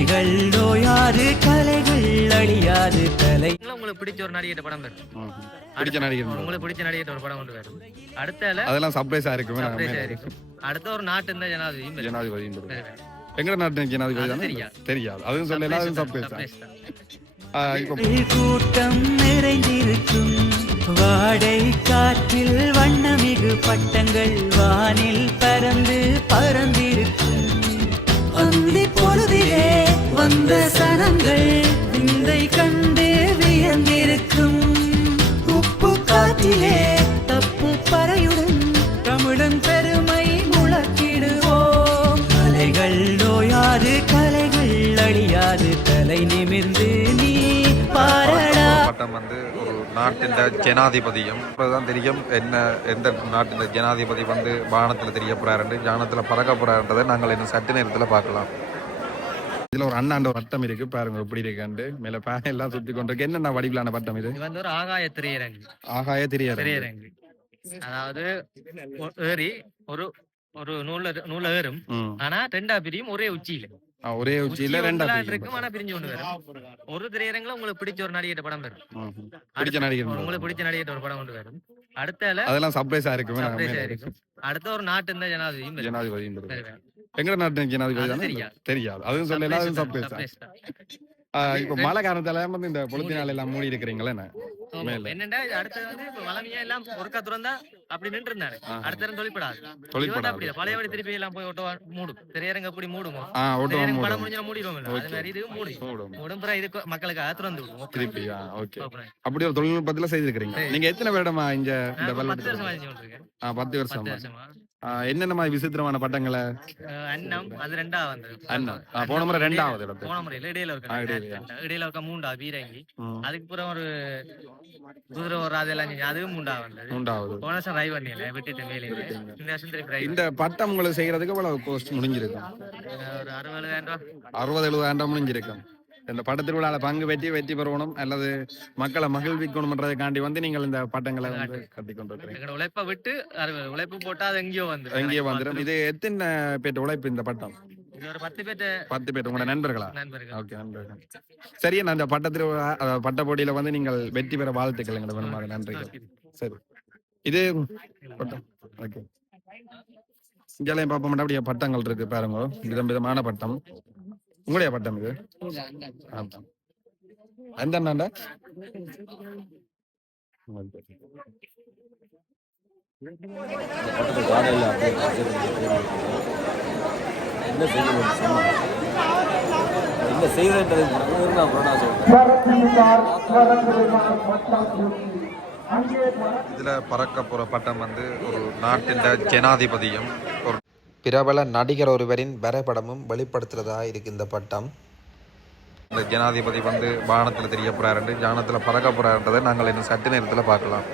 கலைகள் நோயாது கலைகள் அழியாது கலை உங்களுக்கு பிடிச்ச ஒரு நடிகை படம் ம். பிடிச்ச நடிகர் உங்களுக்கு பிடிச்ச நடிகை ஒரு படம் கொண்டு வரும் அடுத்தால அதெல்லாம் சர்ப்ரைஸா இருக்குமே அடுத்த ஒரு நாட்டு வரும். ஜனாதிபதி வரும். எங்க நாட்டு ஜனாதிபதி? தெரியாது. தெரியாது அதுவும் சொல்லல அதுவும் சர்ப்ரைஸ் கூட்டம் நிறைந்திருக்கும் வாடை காற்றில் வண்ணமிகு பட்டங்கள் வானில் பறந்து பறந்திருக்கும் வந்த சனங்கள் விந்தை கண்டு வியந்திருக்கும். உப்பு காற்றிலே தப்பு பறையுடன் தமிழன் பெருமை முழக்கிடுவோம். கலைகள் நோயாது கலைகள் அழியாது தலை நிமிர்ந்து நீ பாரடா. பட்டம் வந்து ஒரு நாட்டின் ஜனாதிபதியும் இப்போதான் தெரியும் என்ன எந்த நாட்டின் ஜனாதிபதி வந்து வானத்தில் தெரிய போறாருன்னு ஜானத்தில் பறக்க போறாருன்றதை நாங்கள் இன்னும் சற்று நேரத்தில் பார்க்கலாம். இதுல ஒரு அண்ணாண்ட ஒரு பட்டம் இருக்கு. பாருங்க எப்படி இருக்காண்டு மேல பேன் எல்லாம் சுத்தி கொண்டிருக்கு. என்னென்ன வடிவிலான பட்டம் இது? வந்து ஒரு ஆகாய திரையரங்கு. ஆகாய திரையரங்கு. அதாவது ஏறி ஒரு ஒரு நூல்ல நூல்ல ஏறும். ஆனா ரெண்டா பிரியும் ஒரே உச்சியில. ஒரே உச்சியில உச்சி ரெண்டா இருக்கும் ஆனா பிரிஞ்சு ஒண்ணு வரும். ஒரு திரையரங்குல உங்களுக்கு பிடிச்ச ஒரு நடிகை படம் வரும். பிடிச்ச நடிகர் உங்களுக்கு பிடிச்ச நடிகை ஒரு படம் கொண்டு வரும். அடுத்தால அதெல்லாம் சர்ப்ரைஸா இருக்குமே அடுத்த ஒரு நாட்டு இந்த ஜனாதிபதியும் வரும். ஜனாதிபதி வரும். எங்க நாட்டு தானே? தெரியாது. அதுவும் சொல்லல அதுவும் சர்ப்ரைஸ். இப்போ மழை காரணத்தால வந்து இந்த பொழுத்தினால எல்லாம் மூடி இருக்கிறீங்களே என்ன. என்னண்டா அடுத்தது வந்து இப்ப வளமையா எல்லாம் ஒருக்கா துறந்தா அப்படி நின்று இருந்தாரு. அடுத்த நேரம் தொழிற்படாது தொழிற்படாது. அப்படி. பழையபடி திருப்பி எல்லாம் போய் ஓட்ட மூடும் திரையரங்க எப்படி மூடுமோ திரையரங்கு படம் முடிஞ்சா மூடிடுவோம். அது மாதிரி இது மூடி மூடும் மூடும் இதுக்கு மக்களுக்காக திறந்து விடுவோம் திருப்பி ஓகே அப்படி ஒரு தொழில்நுட்பத்துல செய்திருக்கிறீங்க. நீங்க எத்தனை வருடமா இங்க இந்த பத்து வருஷமா பத்து வருஷமா என்னென்ன மாதிரி விசித்திரமான பட்டங்களை? அன்னம் அது ரெண்டா வந்து அண்ணன் ஆ, போன முறை ரெண்டாவது போன முறை இல்ல இடையில இருக்க? இடையில. இருக்க மூண்டா பீரங்கி. ம். அதுக்கு அப்புறம் ஒரு குதிரை ஒரு அதெல்லாம் அதுவும் மூண்டா வந்தது. உண்டாவது போன வருஷம் ரை பண்ணியில விட்டுட்டு மேலே. இந்த வருஷம் திருப்பி ரை இந்த பட்டம் உங்களுக்கு செய்யறதுக்கு எவ்வளவு கோஸ்ட் முடிஞ்சிருக்கும் ஒரு அறுபதாயிரம் ரூபா. அறுபது எழுபதாயிரம் முடிஞ்சிருக்கும் இந்த பட்டத்திருவிழால பங்கு வெற்றி வெற்றி பெறணும் அல்லது மக்களை மகிழ்விக்கணும்ன்றதுக்காண்டி வந்து நீங்கள் இந்த பட்டங்களை வந்து கட்டி கொண்டிருக்கிறீங்க உழைப்ப விட்டு உழைப்பு போட்டா அது எங்கேயோ வந்து எங்கேயே வந்துடும் இது எத்தனை பேர் உழைப்பு இந்த பட்டம்? பத்து பேர். உங்களோட நண்பர்களா? நண்பர்கள். ஓகே நண்பர்கள். சரி நான் இந்த பட்டத்திருவிழா அஹ், பட்ட போட்டியில வந்து நீங்கள் வெற்றி பெற வாழ்த்துக்கள் வேணுமாறு நன்றிகள். சரி. இது ஓகே. இங்கேயும் பார்ப்போம். அப்படியே பட்டங்கள் இருக்கு பாருங்க. விதம் விதமான பட்டம். உங்களுடைய பட்டம் இது? ஆமா. அந்த அண்ணாண்டா? என்ன செய்யணும் என்ன செய்யறதுன்றது இதில் பறக்க போகிற பட்டம் வந்து ஒரு நாட்டின் ஜனாதிபதியும் ஒரு பிரபல நடிகர் ஒருவரின் வரைபடமும் வெளிப்படுத்துறதா இருக்கு இந்த பட்டம். இந்த ஜனாதிபதி வந்து வானத்தில் தெரிய போறாருன்னு ஜானத்தில் பறக்க போறாருன்றதை நாங்கள் இன்னும் சற்று நேரத்தில் பார்க்கலாம்.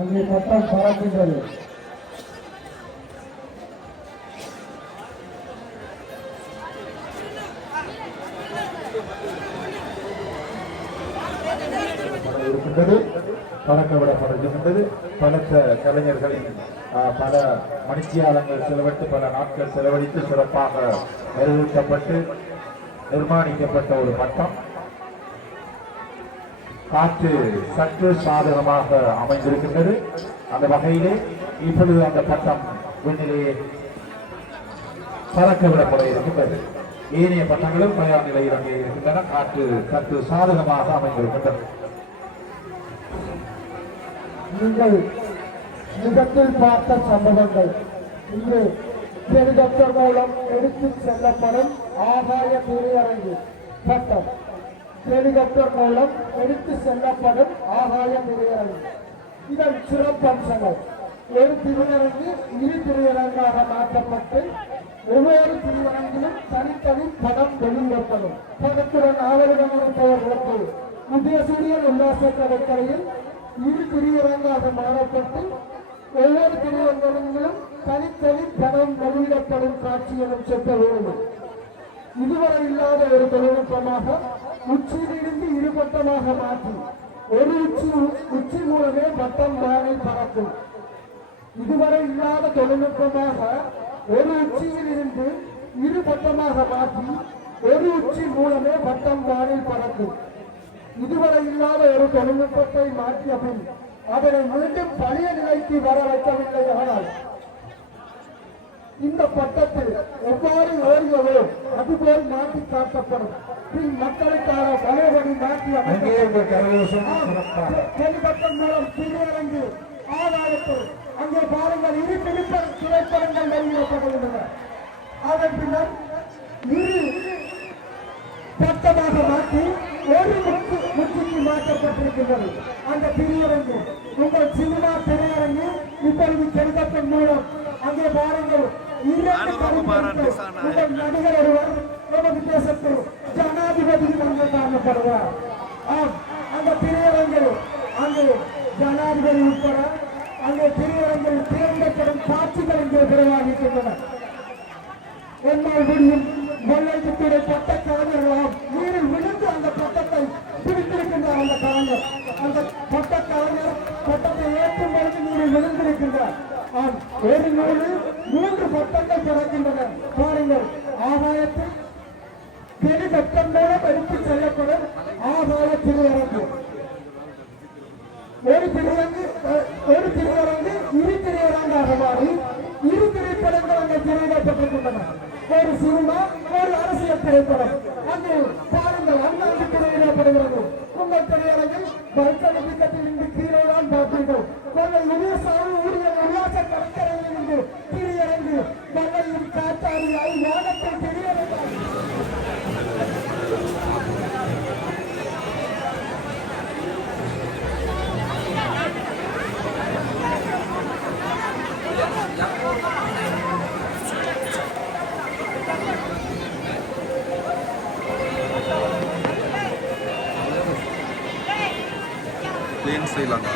அங்கே பட்டம் பறக்கின்றது இருக்கின்றது. பறக்க விடப்படுகின்றது பலத்த கலைஞர்களின் பல மணித்தியாலங்கள் செலவிட்டு பல நாட்கள் செலவழித்து சிறப்பாக நிறைவேற்றப்பட்டு நிர்மாணிக்கப்பட்ட ஒரு பட்டம். காற்று சற்று சாதகமாக அமைந்திருக்கின்றது. அந்த வகையிலே இப்பொழுது அந்த பட்டம் விண்ணிலே பறக்க விடப்பட இருக்கின்றது. ஏனைய பட்டங்களும் தயார் நிலையில் அங்கே இருக்கின்றன. காற்று சற்று சாதகமாக அமைந்திருக்கின்றது. நீங்கள் நிஜத்தில் பார்த்த சம்பவங்கள். இன்று ஹெலிகாப்டர் மூலம் எடுத்து செல்லப்படும் ஆகாய திரையரங்கு பட்டம். ஹெலிகாப்டர் மூலம் எடுத்து செல்லப்படும் ஆகாய திரையரங்கு இதன் சிறப்பம்சங்கள். ஒரு திரையரங்கு இரு திரையரங்காக மாற்றப்பட்டு ஒவ்வொரு திருவரங்கிலும் தனித்தனி படம் வெளியிடப்படும். படத்துடன் ஆவலுடன் பெயர்களுக்கு உதயசூரியன் உல்லாச கடற்கரையில் இரு திரையரங்காக மாறப்பட்டு ஒவ்வொரு பிரிவங்களிலும் தனித்தனி பணம் வெளியிடப்படும் காட்சிகளும் சென்ற வேண்டும் இதுவரை இல்லாத ஒரு தொழில்நுட்பமாக உச்சியிலிருந்து இருபட்டமாக மாற்றி ஒரு உச்சி உச்சி மூலமே பட்டம் வானில் பறக்கும். இதுவரை இல்லாத தொழில்நுட்பமாக ஒரு உச்சியில் இருந்து இரு பட்டமாக பட்டமாக மாற்றி ஒரு உச்சி மூலமே பட்டம் வானில் பறக்கும். இதுவரை இல்லாத ஒரு தொழில்நுட்பத்தை மாற்றிய பின் அதனை மீண்டும் பழைய நிலைக்கு வர வைக்கவில்லை ஆனால் இந்த பட்டத்தில் எவ்வாறு ஏறியவோ அதுபோல் மாற்றி காட்டப்படும். பின் மக்களுக்கான பலபடி மாற்றி கேள்விப்பட்டம் மூலம் திரையரங்கு ஆதாரத்தில் அங்கே பாருங்கள் இரு திரைப்பட திரைப்படங்கள் வெளியிடப்படுகின்றன அதன் பின்னர் இரு பட்டமாக மாற்றி மாற்றப்பட்டிருக்கின்றது அந்த திரையரங்கு உங்கள் சினிமா திரையரங்கு இப்பொழுது கெடுக்கப்பன் மூலம். அங்கே பாருங்கள் உங்கள் நடிகர் ஒருவர் நமது தேசத்தில் ஜனாதிபதி அங்கே காணப்படுவார். ஆம் அந்த அங்கே ஜனாதிபதி உட்பட அங்கே திரையரங்கில் திறந்தப்படும் காட்சிகள் இங்கே உருவாகின்றன என்னால் முடியும் வெள்ளத்துடைய பட்ட கலைஞர்களாம் கலைஞர் அந்த கொட்ட கலைஞர் பட்டத்தை ஏற்றும் பொழுது நீங்கள் விழுந்திருக்கின்றார். ஆம் ஒரு நூலில் மூன்று பட்டங்கள் பிறக்கின்றன. பாருங்கள் ஆதாயத்தில் பெரு பட்டம் மூலம் எடுத்துச் செல்லப்படும் ஆதாய திருவரங்கு. ஒரு திருவரங்கு ஒரு திருவரங்கு இரு திரையரங்காக மாறி இரு திரைப்படங்கள் அங்கே திரையிடப்பட்டிருக்கின்றன. ஒரு சினிமா ஒரு அரசியல் திரைப்படம். அங்கு பாருங்கள் அண்ணாந்து திரையிடப்படுகிறது. திரையரங்கில் கிளீன் ஸ்ரீலங்கா